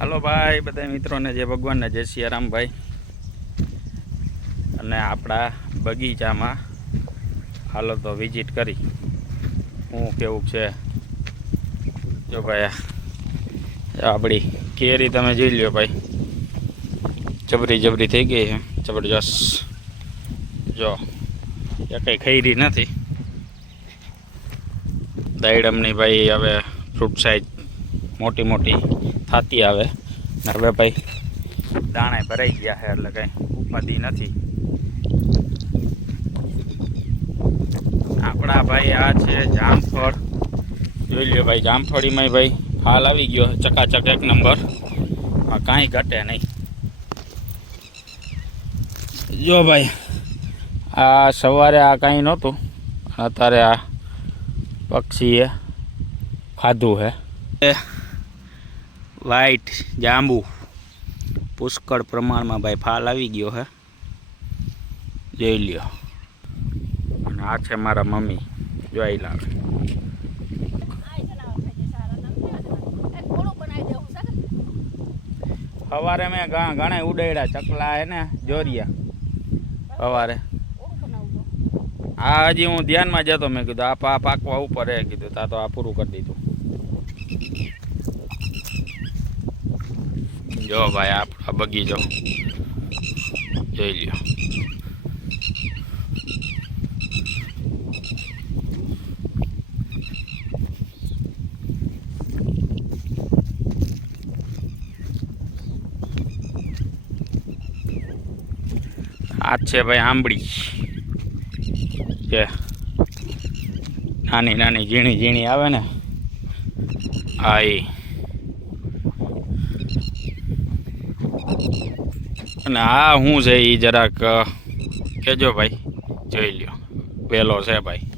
હાલો ભાઈ બધા મિત્રોને જય ભગવાનને જય સિયારામ ભાઈ। અને આપણા બગીચામાં હાલો તો વિઝિટ કરી હું કેવું છે। જો ભાઈ આપણી કેરી તમે જોઈ લ્યો ભાઈ, જબરી જબરી થઈ ગઈ છે, જબરજસ્ત। જો એ કંઈ ખૈરી નથી દાયડમની ભાઈ, હવે ફ્રૂટ સાઈઝ મોટી મોટી થતી આવે ને હવે ભાઈ દાણા ભરાઈ ગયા છે એટલે કંઈ ઉપાધિ નથી। આપણા ભાઈ આ છે જામફળ, જોઈ લ્યો ભાઈ, જામફળીમાં ભાઈ હાલ આવી ગયો ચકાચક એક નંબર, કાંઈ ઘટે નહીં। જો ભાઈ આ સવારે આ કાંઈ નહોતું, અત્યારે આ પક્ષીએ ખાધું છે। વ્હાઈટ જાંબુ પુષ્કળ પ્રમાણમાં ભાઈ ફાલ આવી ગયો છે, જોઈ લ્યો। અને આ છે મારા મમ્મી, જોઈ લાવે। સવારે મેં ઘણા ઉડાડ્યા ચકલા હે ને જોરિયા સવારે। આ હજી હું ધ્યાનમાં જતો, મેં કીધું આ પાકવા ઉપર હે, કીધું તા તો આ પૂરું કરી દીધું। જો ભાઈ આપણા બગીચો જોઈ લ્યો। આ છે ભાઈ આંબળી, જે નાની નાની ઝીણી ઝીણી આવે ને આ એ, અને આ શું છે એ જરાક કહેજો ભાઈ, જોઈ લ્યો, વેલો છે ભાઈ।